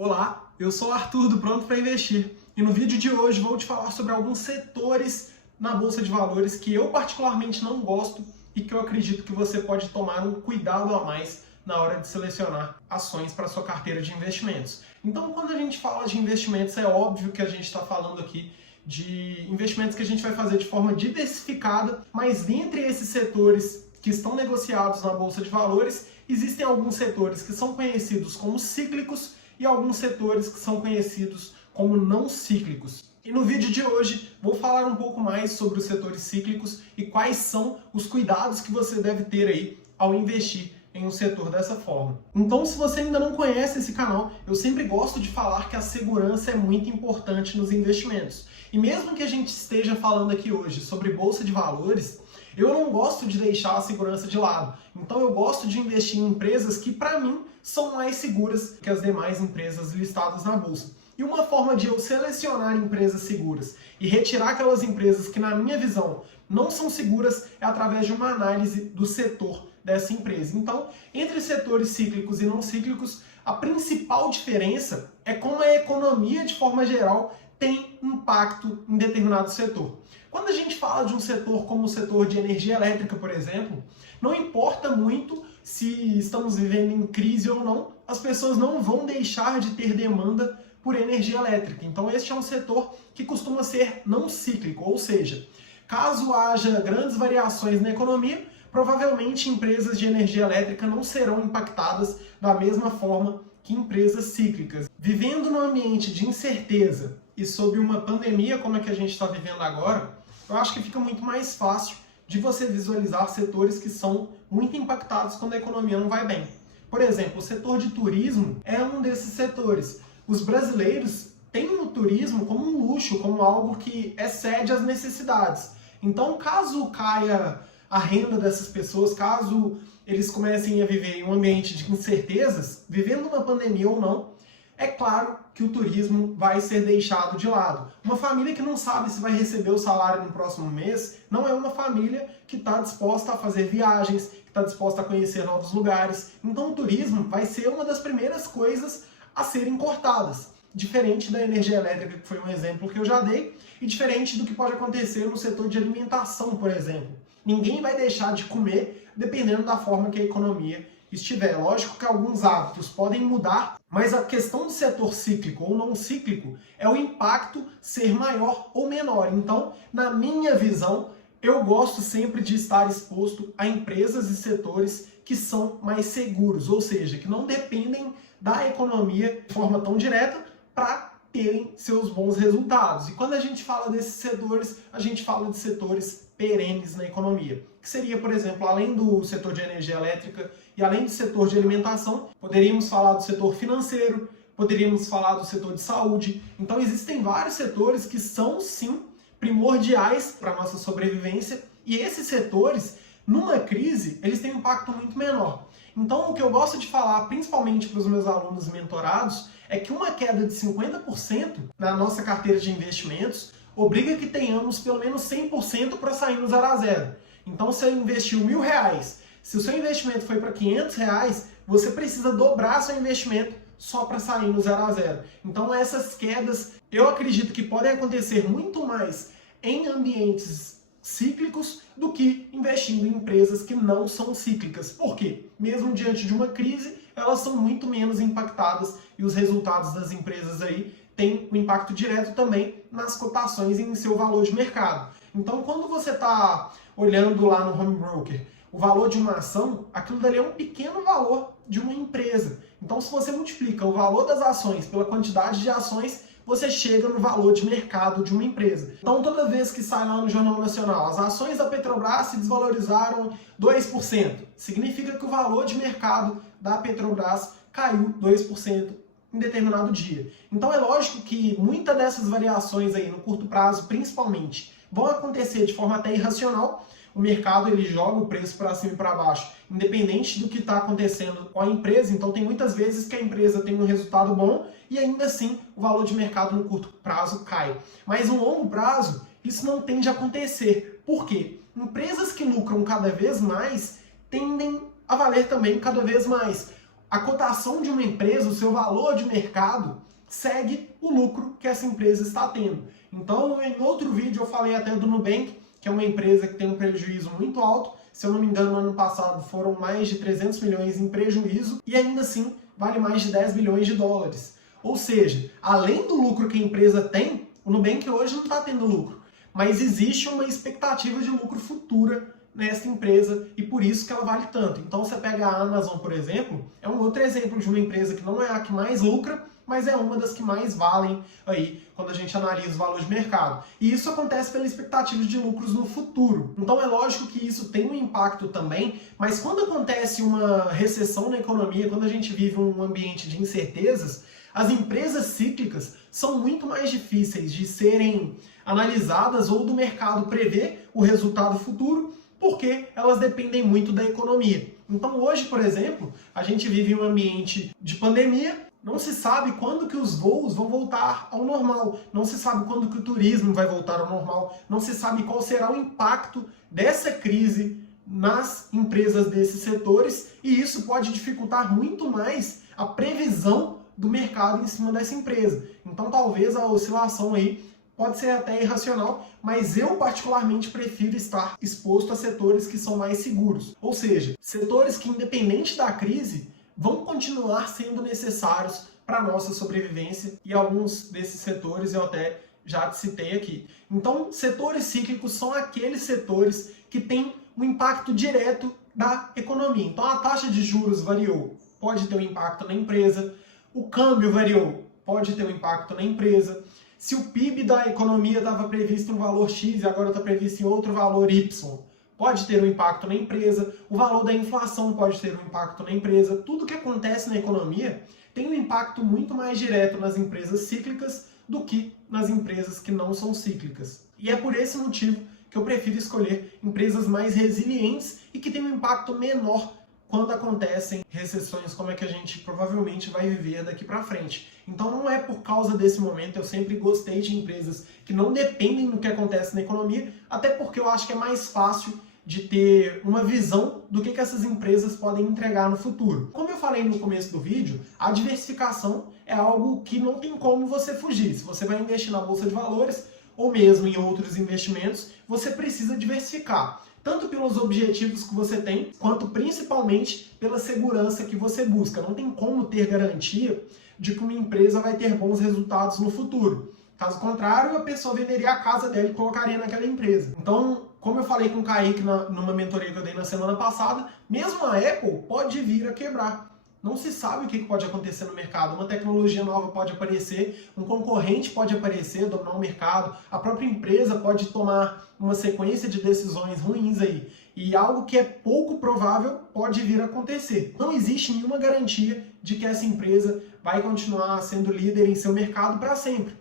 Olá, eu sou o Arthur do Pronto para Investir e no vídeo de hoje vou te falar sobre alguns setores na Bolsa de Valores que eu particularmente não gosto e que eu acredito que você pode tomar um cuidado a mais na hora de selecionar ações para sua carteira de investimentos. Então, quando a gente fala de investimentos, é óbvio que a gente está falando aqui de investimentos que a gente vai fazer de forma diversificada, mas dentre esses setores que estão negociados na Bolsa de Valores, existem alguns setores que são conhecidos como cíclicos e alguns setores que são conhecidos como não cíclicos. E no vídeo de hoje vou falar um pouco mais sobre os setores cíclicos e quais são os cuidados que você deve ter aí ao investir em um setor dessa forma. Então, se você ainda não conhece esse canal, eu sempre gosto de falar que a segurança é muito importante nos investimentos. E mesmo que a gente esteja falando aqui hoje sobre Bolsa de Valores, eu não gosto de deixar a segurança de lado. Então eu gosto de investir em empresas que, para mim, são mais seguras que as demais empresas listadas na Bolsa. E uma forma de eu selecionar empresas seguras e retirar aquelas empresas que, na minha visão, não são seguras é através de uma análise do setor dessa empresa. Então, entre setores cíclicos e não cíclicos, a principal diferença é como a economia, de forma geral, tem impacto em determinado setor. Quando a gente fala de um setor como o setor de energia elétrica, por exemplo, não importa muito se estamos vivendo em crise ou não, as pessoas não vão deixar de ter demanda por energia elétrica. Então este é um setor que costuma ser não cíclico, ou seja, caso haja grandes variações na economia, provavelmente empresas de energia elétrica não serão impactadas da mesma forma que empresas cíclicas. Vivendo num ambiente de incerteza e sob uma pandemia como a que a gente está vivendo agora, eu acho que fica muito mais fácil de você visualizar setores que são muito impactados quando a economia não vai bem. Por exemplo, o setor de turismo é um desses setores. Os brasileiros têm o turismo como um luxo, como algo que excede as necessidades. Então, caso caia a renda dessas pessoas, caso eles comecem a viver em um ambiente de incertezas, vivendo uma pandemia ou não, é claro que o turismo vai ser deixado de lado. Uma família que não sabe se vai receber o salário no próximo mês não é uma família que está disposta a fazer viagens, que está disposta a conhecer novos lugares. Então o turismo vai ser uma das primeiras coisas a serem cortadas. Diferente da energia elétrica, que foi um exemplo que eu já dei, e diferente do que pode acontecer no setor de alimentação, por exemplo. Ninguém vai deixar de comer dependendo da forma que a economia estiver. Lógico que alguns hábitos podem mudar, mas a questão do setor cíclico ou não cíclico é o impacto ser maior ou menor. Então, na minha visão, eu gosto sempre de estar exposto a empresas e setores que são mais seguros, ou seja, que não dependem da economia de forma tão direta para terem seus bons resultados. E quando a gente fala desses setores, a gente fala de setores perenes na economia, que seria, por exemplo, além do setor de energia elétrica e além do setor de alimentação, poderíamos falar do setor financeiro, poderíamos falar do setor de saúde. Então existem vários setores que são, sim, primordiais para a nossa sobrevivência, e esses setores, numa crise, eles têm um impacto muito menor. Então o que eu gosto de falar, principalmente para os meus alunos mentorados, é que uma queda de 50% na nossa carteira de investimentos obriga que tenhamos pelo menos 100% para sair no 0 a 0. Então, se eu investiu R$1.000, se o seu investimento foi para R$500, você precisa dobrar seu investimento só para sair no 0 a 0. Então, essas quedas, eu acredito que podem acontecer muito mais em ambientes cíclicos do que investindo em empresas que não são cíclicas. Por quê? Mesmo diante de uma crise, elas são muito menos impactadas e os resultados das empresas aí têm um impacto direto também nas cotações e em seu valor de mercado. Então, quando você está olhando lá no home broker o valor de uma ação, aquilo dali é um pequeno valor de uma empresa. Então, se você multiplica o valor das ações pela quantidade de ações, você chega no valor de mercado de uma empresa. Então, toda vez que sai lá no Jornal Nacional, as ações da Petrobras se desvalorizaram 2%, significa que o valor de mercado da Petrobras caiu 2% em determinado dia. Então é lógico que muitas dessas variações aí no curto prazo, principalmente, vão acontecer de forma até irracional. O mercado ele joga o preço para cima e para baixo, independente do que está acontecendo com a empresa. Então tem muitas vezes que a empresa tem um resultado bom e ainda assim o valor de mercado no curto prazo cai. Mas no longo prazo isso não tende a acontecer. Por quê? Empresas que lucram cada vez mais tendem a valer também cada vez mais. A cotação de uma empresa, o seu valor de mercado, segue o lucro que essa empresa está tendo. Então, em outro vídeo eu falei até do Nubank, que é uma empresa que tem um prejuízo muito alto. Se eu não me engano, no ano passado foram mais de 300 milhões em prejuízo e ainda assim vale mais de 10 bilhões de dólares. Ou seja, além do lucro que a empresa tem, o Nubank hoje não está tendo lucro, mas existe uma expectativa de lucro futura nessa empresa e por isso que ela vale tanto. Então você pega a Amazon, por exemplo, é um outro exemplo de uma empresa que não é a que mais lucra, mas é uma das que mais valem aí quando a gente analisa os valores de mercado. E isso acontece pela expectativa de lucros no futuro. Então é lógico que isso tem um impacto também, mas quando acontece uma recessão na economia, quando a gente vive um ambiente de incertezas, as empresas cíclicas são muito mais difíceis de serem analisadas ou do mercado prever o resultado futuro, porque elas dependem muito da economia. Então hoje, por exemplo, a gente vive um ambiente de pandemia, não se sabe quando que os voos vão voltar ao normal, não se sabe quando que o turismo vai voltar ao normal, não se sabe qual será o impacto dessa crise nas empresas desses setores, e isso pode dificultar muito mais a previsão do mercado em cima dessa empresa. Então talvez a oscilação aí pode ser até irracional, mas eu particularmente prefiro estar exposto a setores que são mais seguros. Ou seja, setores que, independente da crise, vão continuar sendo necessários para a nossa sobrevivência, e alguns desses setores eu até já te citei aqui. Então, setores cíclicos são aqueles setores que têm um impacto direto da economia. Então, a taxa de juros variou, pode ter um impacto na empresa, o câmbio variou, pode ter um impacto na empresa. Se o PIB da economia estava previsto em um valor X e agora está previsto em outro valor Y, pode ter um impacto na empresa. O valor da inflação pode ter um impacto na empresa. Tudo que acontece na economia tem um impacto muito mais direto nas empresas cíclicas do que nas empresas que não são cíclicas. E é por esse motivo que eu prefiro escolher empresas mais resilientes e que têm um impacto menor quando acontecem recessões como é que a gente provavelmente vai viver daqui para frente. Então não é por causa desse momento, eu sempre gostei de empresas que não dependem do que acontece na economia, até porque eu acho que é mais fácil de ter uma visão do que essas empresas podem entregar no futuro. Como eu falei no começo do vídeo, a diversificação é algo que não tem como você fugir. Se você vai investir na Bolsa de Valores ou mesmo em outros investimentos, você precisa diversificar. Tanto pelos objetivos que você tem, quanto principalmente pela segurança que você busca. Não tem como ter garantia de que uma empresa vai ter bons resultados no futuro. Caso contrário, a pessoa venderia a casa dela e colocaria naquela empresa. Então, como eu falei com o Kaique numa mentoria que eu dei na semana passada, mesmo a Apple pode vir a quebrar. Não se sabe o que pode acontecer no mercado. Uma tecnologia nova pode aparecer, um concorrente pode aparecer, dominar o mercado, a própria empresa pode tomar uma sequência de decisões ruins aí. E algo que é pouco provável pode vir a acontecer. Não existe nenhuma garantia de que essa empresa vai continuar sendo líder em seu mercado para sempre.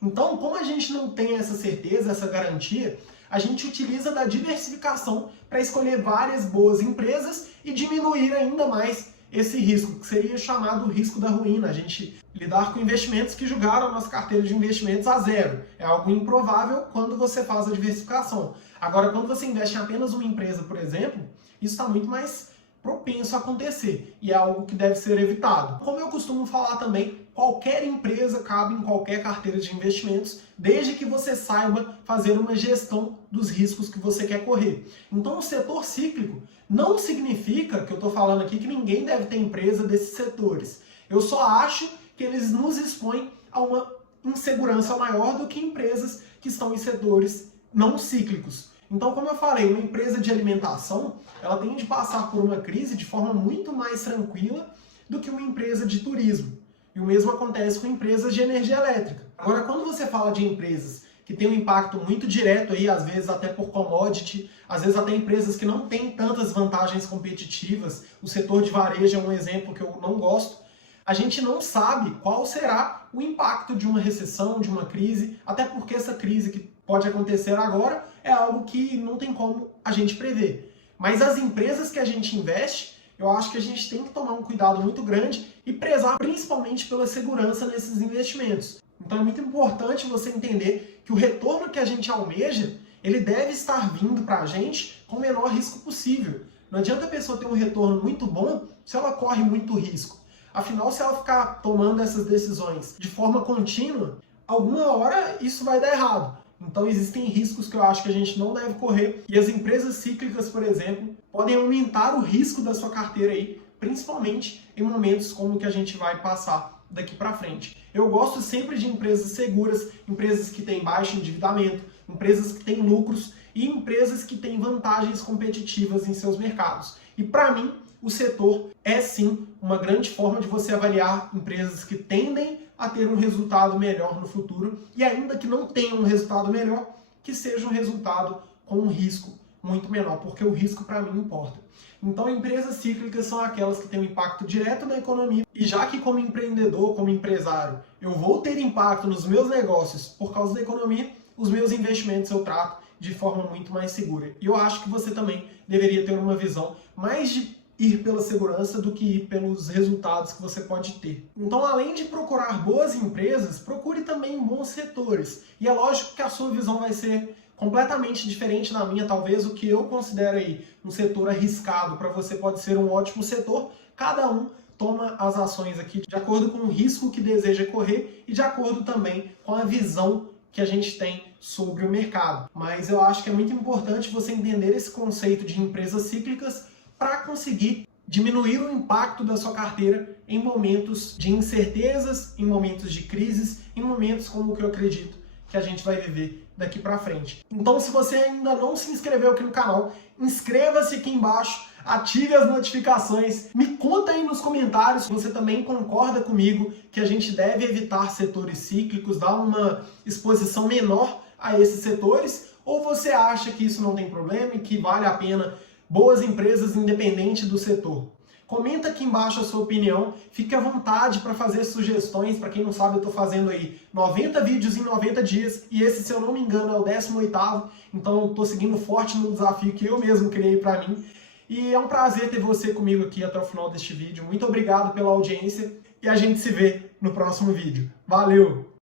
Então, como a gente não tem essa certeza, essa garantia, a gente utiliza da diversificação para escolher várias boas empresas e diminuir ainda mais esse risco, que seria chamado risco da ruína, a gente lidar com investimentos que julgaram a nossa carteira de investimentos a zero. É algo improvável quando você faz a diversificação. Agora, quando você investe em apenas uma empresa, por exemplo, isso está muito mais propenso a acontecer e é algo que deve ser evitado. Como eu costumo falar também, qualquer empresa cabe em qualquer carteira de investimentos, desde que você saiba fazer uma gestão dos riscos que você quer correr. Então, o setor cíclico não significa que eu estou falando aqui que ninguém deve ter empresa desses setores. Eu só acho que eles nos expõem a uma insegurança maior do que empresas que estão em setores não cíclicos. Então, como eu falei, uma empresa de alimentação, ela tem de passar por uma crise de forma muito mais tranquila do que uma empresa de turismo. E o mesmo acontece com empresas de energia elétrica. Agora, quando você fala de empresas que têm um impacto muito direto aí, às vezes até por commodity, às vezes até empresas que não têm tantas vantagens competitivas, o setor de varejo é um exemplo que eu não gosto, a gente não sabe qual será o impacto de uma recessão, de uma crise, até porque essa crise que pode acontecer agora é algo que não tem como a gente prever. Mas as empresas que a gente investe, eu acho que a gente tem que tomar um cuidado muito grande e prezar principalmente pela segurança nesses investimentos. Então é muito importante você entender que o retorno que a gente almeja, ele deve estar vindo para a gente com o menor risco possível. Não adianta a pessoa ter um retorno muito bom se ela corre muito risco. Afinal, se ela ficar tomando essas decisões de forma contínua, alguma hora isso vai dar errado. Então existem riscos que eu acho que a gente não deve correr. E as empresas cíclicas, por exemplo, podem aumentar o risco da sua carteira aí, principalmente em momentos como o que a gente vai passar daqui para frente. Eu gosto sempre de empresas seguras, empresas que têm baixo endividamento, empresas que têm lucros e empresas que têm vantagens competitivas em seus mercados. E para mim, o setor é sim uma grande forma de você avaliar empresas que tendem a ter um resultado melhor no futuro e ainda que não tenham um resultado melhor, que seja um resultado com um risco muito menor, porque o risco para mim importa. Então, empresas cíclicas são aquelas que têm um impacto direto na economia e já que como empreendedor, como empresário, eu vou ter impacto nos meus negócios por causa da economia, os meus investimentos eu trato de forma muito mais segura. E eu acho que você também deveria ter uma visão mais de ir pela segurança do que ir pelos resultados que você pode ter. Então, além de procurar boas empresas, procure também bons setores. E é lógico que a sua visão vai ser completamente diferente da minha. Talvez o que eu considero aí um setor arriscado para você pode ser um ótimo setor. Cada um toma as ações aqui de acordo com o risco que deseja correr e de acordo também com a visão que a gente tem sobre o mercado. Mas eu acho que é muito importante você entender esse conceito de empresas cíclicas para conseguir diminuir o impacto da sua carteira em momentos de incertezas, em momentos de crises, em momentos como o que eu acredito que a gente vai viver daqui para frente. Então, se você ainda não se inscreveu aqui no canal, inscreva-se aqui embaixo, ative as notificações, me conta aí nos comentários se você também concorda comigo que a gente deve evitar setores cíclicos, dar uma exposição menor a esses setores, ou você acha que isso não tem problema e que vale a pena boas empresas independente do setor. Comenta aqui embaixo a sua opinião, fique à vontade para fazer sugestões. Para quem não sabe, eu estou fazendo aí 90 vídeos em 90 dias e esse, se eu não me engano, é o 18º, então eu estou seguindo forte no desafio que eu mesmo criei para mim. E é um prazer ter você comigo aqui até o final deste vídeo. Muito obrigado pela audiência e a gente se vê no próximo vídeo. Valeu!